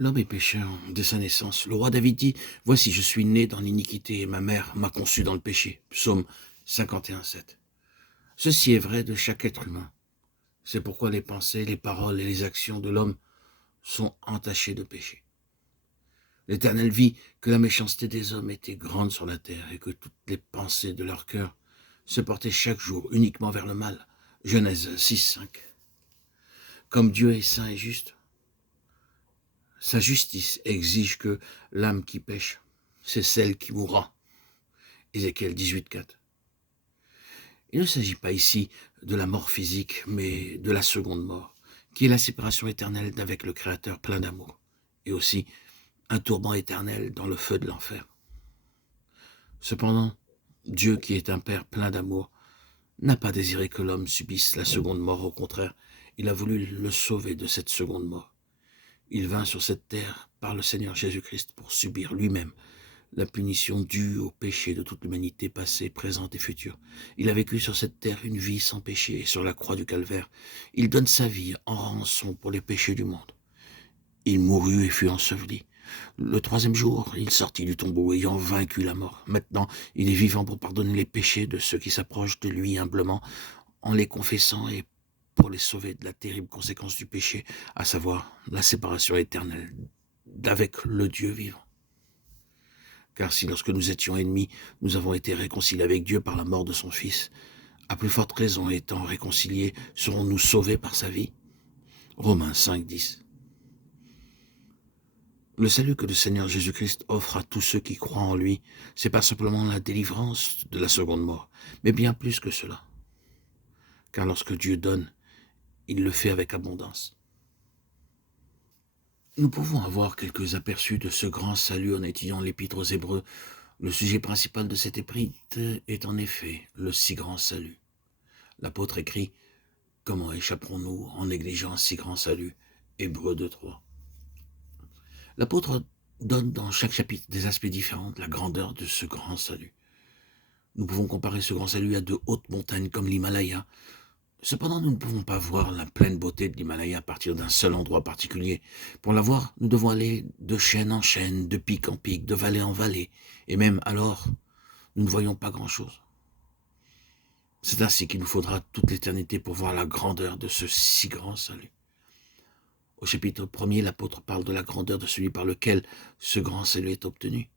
L'homme est pécheur dès sa naissance. Le roi David dit, « Voici, je suis né dans l'iniquité et ma mère m'a conçu dans le péché. » Psaume 51:7. Ceci est vrai de chaque être humain. C'est pourquoi les pensées, les paroles et les actions de l'homme sont entachées de péché. L'Éternel vit que la méchanceté des hommes était grande sur la terre et que toutes les pensées de leur cœur se portaient chaque jour uniquement vers le mal. Genèse 6:5. Comme Dieu est saint et juste, sa justice exige que l'âme qui pêche, c'est celle qui mourra. Ézéchiel 18:4. Il ne s'agit pas ici de la mort physique, mais de la seconde mort, qui est la séparation éternelle d'avec le Créateur plein d'amour, et aussi un tourment éternel dans le feu de l'enfer. Cependant, Dieu, qui est un Père plein d'amour, n'a pas désiré que l'homme subisse la seconde mort. Au contraire, il a voulu le sauver de cette seconde mort. Il vint sur cette terre par le Seigneur Jésus-Christ pour subir lui-même la punition due au péché de toute l'humanité passée, présente et future. Il a vécu sur cette terre une vie sans péché, et sur la croix du calvaire, il donne sa vie en rançon pour les péchés du monde. Il mourut et fut enseveli. Le troisième jour, il sortit du tombeau, ayant vaincu la mort. Maintenant, il est vivant pour pardonner les péchés de ceux qui s'approchent de lui humblement, en les confessant et pour les sauver de la terrible conséquence du péché, à savoir la séparation éternelle d'avec le Dieu vivant. Car si lorsque nous étions ennemis, nous avons été réconciliés avec Dieu par la mort de son Fils, à plus forte raison étant réconciliés, serons-nous sauvés par sa vie? Romains 5:10. Le salut que le Seigneur Jésus-Christ offre à tous ceux qui croient en lui, c'est pas simplement la délivrance de la seconde mort, mais bien plus que cela. Car lorsque Dieu donne, il le fait avec abondance. Nous pouvons avoir quelques aperçus de ce grand salut en étudiant l'Épître aux Hébreux. Le sujet principal de cette épître est en effet le si grand salut. L'apôtre écrit « Comment échapperons-nous en négligeant un si grand salut » Hébreux 2:3. L'apôtre donne dans chaque chapitre des aspects différents de la grandeur de ce grand salut. Nous pouvons comparer ce grand salut à de hautes montagnes comme l'Himalaya. Cependant, nous ne pouvons pas voir la pleine beauté de l'Himalaya à partir d'un seul endroit particulier. Pour la voir, nous devons aller de chaîne en chaîne, de pic en pic, de vallée en vallée. Et même alors, nous ne voyons pas grand-chose. C'est ainsi qu'il nous faudra toute l'éternité pour voir la grandeur de ce si grand salut. Au chapitre 1er, l'apôtre parle de la grandeur de celui par lequel ce grand salut est obtenu.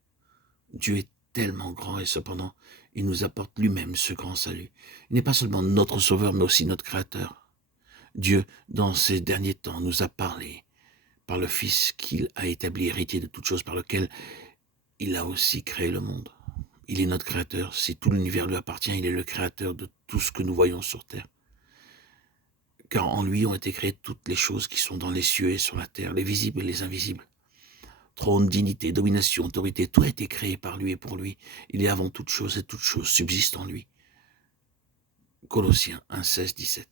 Dieu est tellement grand et cependant, il nous apporte lui-même ce grand salut. Il n'est pas seulement notre sauveur, mais aussi notre créateur. Dieu, dans ces derniers temps, nous a parlé par le Fils qu'il a établi héritier de toutes choses, par lequel il a aussi créé le monde. Il est notre créateur. Si tout l'univers lui appartient, il est le créateur de tout ce que nous voyons sur terre. Car en lui ont été créées toutes les choses qui sont dans les cieux et sur la terre, les visibles et les invisibles. Trône, dignité, domination, autorité, tout a été créé par lui et pour lui. Il est avant toute chose et toute chose subsiste en lui. Colossiens 1:16-17.